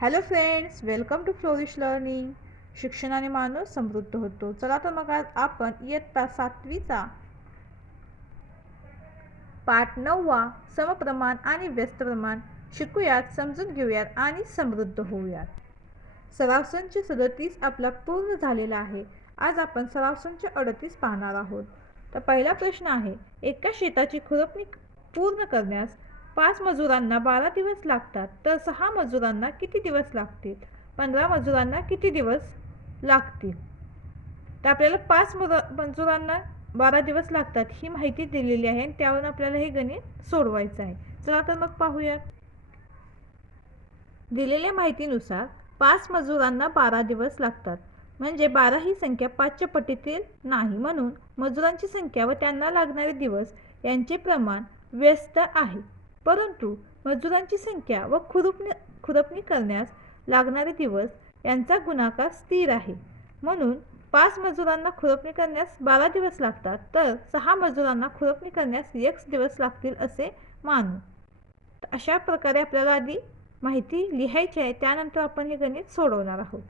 Hello friends welcome to flourish learning शिक्षणाने माणूस समृद्ध होतो. चला तर मग आज आपण इयत्ता सातवीचा पाठ नववा समप्रमाण आणि व्यस्त प्रमाण शिकूयात समजून घेऊयात आणि समृद्ध होऊयात. सराव संच सदतीस आपला पूर्ण झालेला आहे. आज आपण सराव संच अडतीस पाहणार आहोत. तर पहिला प्रश्न आहे एका शेताची खुरपणी पूर्ण करण्यास पाच मजुरांना बारा दिवस लागतात तर सहा मजुरांना किती दिवस लागतील? पंधरा मजुरांना किती दिवस लागतील? तर आपल्याला पाच मज मजुरांना बारा दिवस लागतात ही माहिती दिलेली आहे आणि त्यावरून आपल्याला हे गणित सोडवायचं आहे. चला तर मग पाहूयात दिलेल्या माहितीनुसार पाच मजुरांना बारा दिवस लागतात. म्हणजे बारा ही संख्या पाचच्या पटीतील नाही म्हणून मजुरांची संख्या व त्यांना लागणारे दिवस यांचे प्रमाण व्यस्त आहे. परंतु मजुरांची संख्या व खुरपणी खुरपणी करण्यास लागणारे दिवस यांचा गुणाकार स्थिर आहे. म्हणून पाच मजुरांना खुरपणी करण्यास बारा दिवस लागतात तर सहा मजुरांना खुरपणी करण्यास एक दिवस लागतील असे मानू. तर अशा प्रकारे आपल्याला आधी माहिती लिहायची आहे त्यानंतर आपण हे गणित सोडवणार आहोत.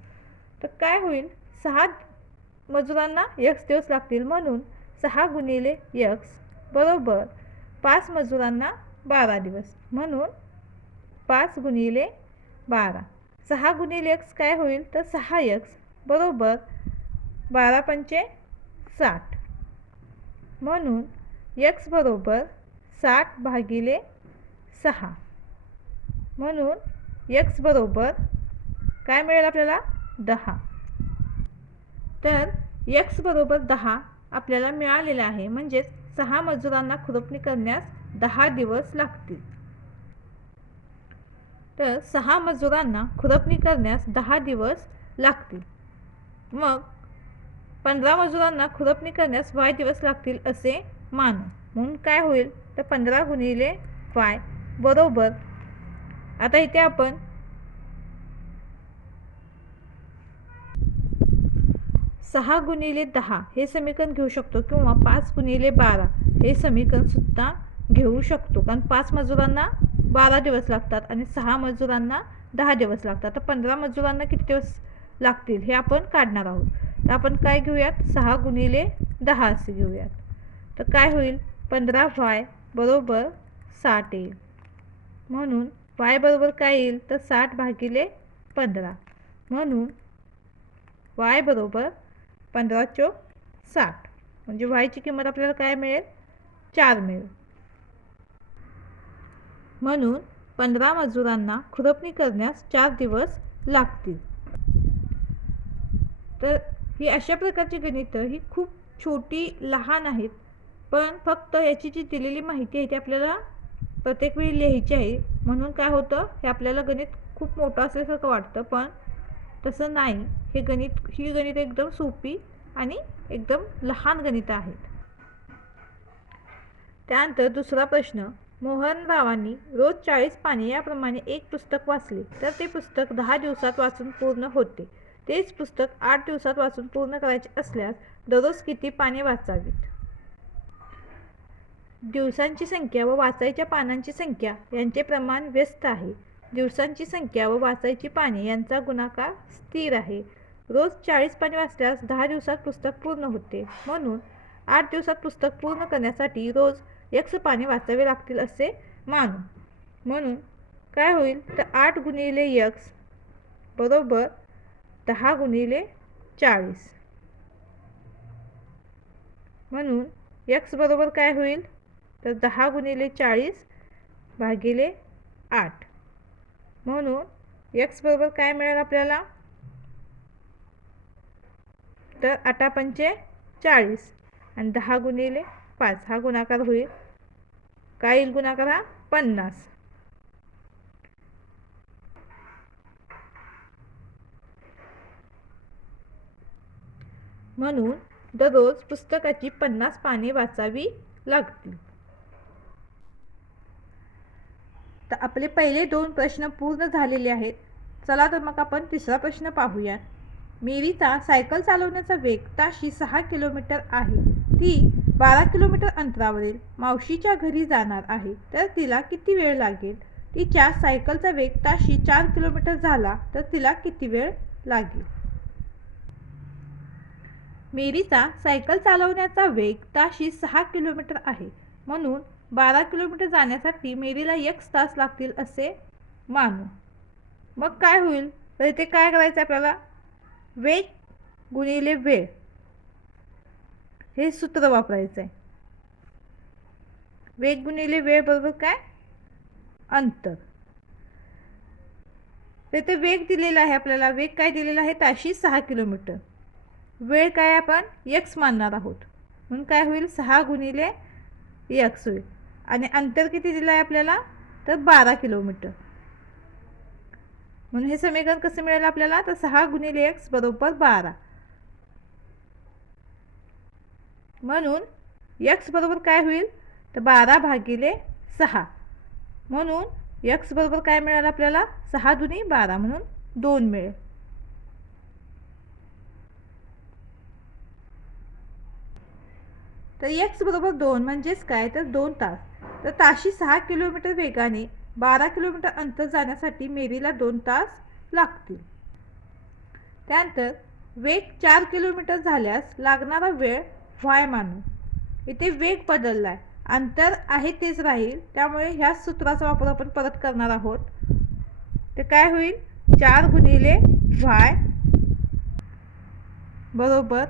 तर काय होईल? सहा मजुरांना यक्स दिवस लागतील म्हणून सहा गुणिले यक्स बरोबर पाच मजुरांना बारा दिवस. म्हणून पाच गुणिले बारा. सहा गुणिले एक्स काय होईल? तर सहा यक्स बरोबर बारा पंचे साठ. म्हणून एक्स बरोबर साठ भागिले सहा. म्हणून एक्स बरोबर काय मिळेल आपल्याला? दहा. तर एक्स बरोबर दहा आपल्याला मिळालेला आहे. म्हणजेच सहा मजुरांना खुरपणी करण्यास दहा दिवस लागतील. तर सहा मजुरांना खुरपणी करण्यास दहा दिवस लागतील. मग पंधरा मजुरांना खुरपणी करण्यास वाय दिवस लागतील असे मानू. म्हणून काय होईल? तर पंधरा गुणिले वाय बरोबर. आता इथे आपण सहा गुणिले दहा हे समीकरण घेऊ शकतो किंवा पाच गुणिले बारा हे समीकरण सुद्धा घेऊ शकतो. कारण पाच मजुरांना बारा दिवस लागतात आणि सहा मजुरांना दहा दिवस लागतात. तर पंधरा मजुरांना किती दिवस लागतील हे आपण काढणार आहोत. तर आपण काय घेऊयात? सहा गुणिले दहा असे घेऊयात. तर काय होईल? पंधरा वाय बरोबर साठ येईल. म्हणून वाय बरोबर काय येईल? तर साठ भागिले पंधरा. म्हणून वाय बरोबर पंधरा चोक साठ. म्हणजे वायची किंमत आपल्याला काय मिळेल? चार मिळेल. म्हणून पंधरा मजुरांना खुरपणी करण्यास चार दिवस लागतील. तर ही अशा प्रकारची गणितं ही खूप छोटी लहान आहेत. पण फक्त याची जी दिलेली माहिती आहे ती आपल्याला प्रत्येक वेळी लिहायची आहे. म्हणून काय होतं हे आपल्याला गणित खूप मोठं असल्यासारखं वाटतं पण तसं नाही. हे गणित ही गणित एकदम सोपी आणि एकदम लहान गणितं आहेत. त्यानंतर दुसरा प्रश्न मोहनरावांनी रोज चाळीस पाने याप्रमाणे एक पुस्तक वाचले. तर ते पुस्तक दहा दिवसात वाचून पूर्ण होते. तेच पुस्तक आठ दिवसात वाचून पूर्ण करायचे असल्यास दररोज किती पाने वाचावीत? दिवसांची संख्या व वाचायच्या पानांची संख्या यांचे प्रमाण व्यस्त आहे. दिवसांची संख्या व वाचायची पाने यांचा गुणाकार स्थिर आहे. रोज चाळीस पाने वाचल्यास दहा दिवसात पुस्तक पूर्ण होते. म्हणून आठ दिवसात पुस्तक पूर्ण करण्यासाठी रोज यक्स पाने वाचावे लागतील असे मानू. म्हणून काय होईल? तर आठ गुणिले यक्स बरोबर दहा गुणिले चाळीस. म्हणून यक्स बरोबर काय होईल? तर दहा गुणिले चाळीस भागिले आठ. म्हणून यक्स बरोबर काय मिळेल आपल्याला? तर आठा पंचे चाळीस. आणि दहा गुणिले पाच. हा गुणाकार होईल. काय येईल गुणाकार? हा? पन्नास. म्हणून दररोज पुस्तकाची पन्नास पाने वाचावी लागतील. तर आपले पहिले दोन प्रश्न पूर्ण झालेले आहेत. चला तर मग आपण तिसरा प्रश्न पाहूया मेरीचा सायकल चालवण्याचा वेग ताशी सहा किलोमीटर आहे. ती बारा किलोमीटर अंतरावरील मावशीच्या घरी जाणार आहे. तर तिला किती वेळ लागेल? तिच्या सायकलचा वेग ताशी चार किलोमीटर झाला तर तिला किती वेळ लागेल? मेरीचा सायकल चालवण्याचा वेग ताशी सहा किलोमीटर आहे. म्हणून बारा किलोमीटर जाण्यासाठी मेरीला एक तास लागतील असे मानू. मग काय होईल? तर इथे काय करायचं आपल्याला? वेग गुणिले वेळ. हे सूत्र वापरायचं आहे वेग गुणिले वेळ बरोबर काय? अंतर. तेथे वेग दिलेला आहे आपल्याला. वेग काय दिलेला आहे? ताशी सहा किलोमीटर. वेळ काय आपण? यक्स मानणार आहोत. म्हणून काय होईल? सहा गुणिले यक्स होईल. आणि अंतर किती दिलं आहे आपल्याला? तर बारा किलोमीटर. म्हणून हे समीकरण कसं मिळेल आपल्याला? तर सहा गुणिले एक्स बरोबर बारा. म्हणून एक्स बरोबर काय होईल? तर बारा भागिले सहा. म्हणून यक्स बरोबर काय मिळेल आपल्याला? सहा दुनी बारा म्हणून दोन मिळेल. तर एक्स बरोबर दोन म्हणजेच काय? तर दोन तास. तर ताशी सहा किलोमीटर वेगाने बारा किलोमीटर अंतर जाण्यासाठी मेरीला दोन तास लागतील. त्यानंतर वेग चार किलोमीटर झाल्यास लागणारा वेळ व्हाय मानू. इथे वेग बदलला आहे अंतर आहे तेच राहील. त्यामुळे ह्या सूत्राचा वापर आपण परत करणार आहोत. ते काय होईल? चार गुणिले व्हाय बरोबर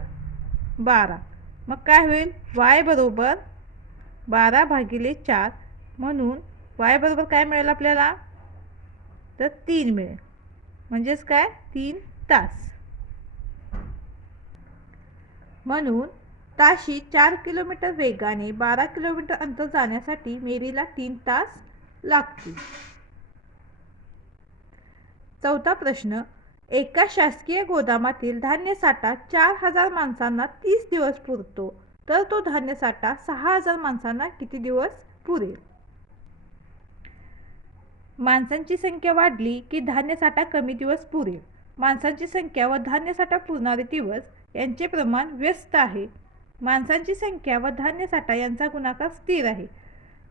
बारा. मग काय होईल? वाय बरोबर बारा भागिले चार. म्हणून वाय बरोबर काय मिळेल आपल्याला? तर तीन मिळेल. म्हणजेच काय? तीन तास. म्हणून ताशी चार किलोमीटर वेगाने बारा किलोमीटर अंतर जाण्यासाठी मेरीला तीन तास लागतील. चौथा प्रश्न. एका शासकीय गोदामातील धान्य साठा चार हजार माणसांना तीस दिवस पुरतो. तर तो धान्य साठा सहा हजार माणसांना किती दिवस पुरेल? माणसांची संख्या वाढली की धान्य साठा कमी दिवस पुरेल माणसांची संख्या व धान्यसाठा पुरणारे दिवस यांचे प्रमाण व्यस्त आहे. माणसांची संख्या व धान्य साठा यांचा गुणाकार स्थिर आहे.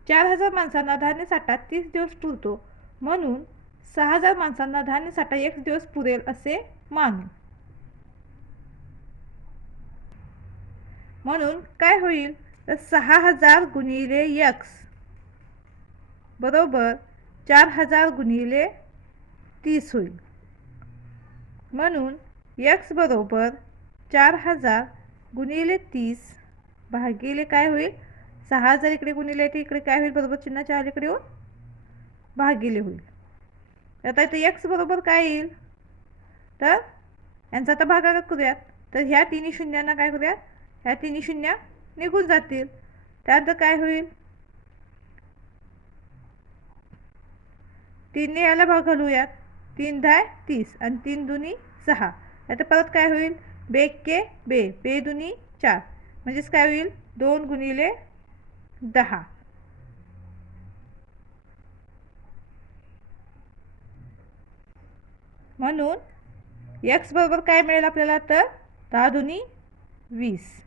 चार हजार माणसांना धान्य साठा तीस दिवस पुरतो. म्हणून सहा हजार माणसांना धान्य साठा एक दिवस पुरेल असे मानू. म्हणून काय होईल? तर सहा हजार गुणिले यक्स. बरोबर? चार हजार गुणिले तीस होईल. म्हणून यक्स बरोबर चार हजार गुणिले तीस भागिले काय होईल? सहा हजार इकडे गुणिले ते इकडे काय होईल? बरोबर चिन्हाच्या अलीकडे येऊन भागिले होईल. आता इथे यक्स बरोबर काय येईल? तर यांचा आता भागाकार करूयात. तर ह्या तिन्ही शून्यांना काय करूयात? ह्या तिन्ही शून्य निघून जातील. त्यानंतर काय होईल? तीनने याला भाग घालूयात. तीन धाय तीस. आणि तीन दुनी सहा. आता परत काय होईल? बे के बे. बे दुनी चार. म्हणजेच काय होईल? दोन गुणिले दहा. म्हणून यक्स बरोबर काय मिळेल आपल्याला तर? दहा दुनी वीस.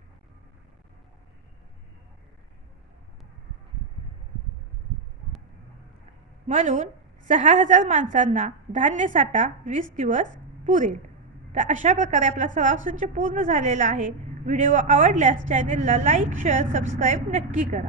म्हणून सहा हजार माणसांना धान्य साठा वीस दिवस पुरेल. तर अशा प्रकारे आपला सराव संच पूर्ण झालेला आहे. व्हिडिओ आवडल्यास चॅनेलला लाईक शेअर सबस्क्राईब नक्की करा.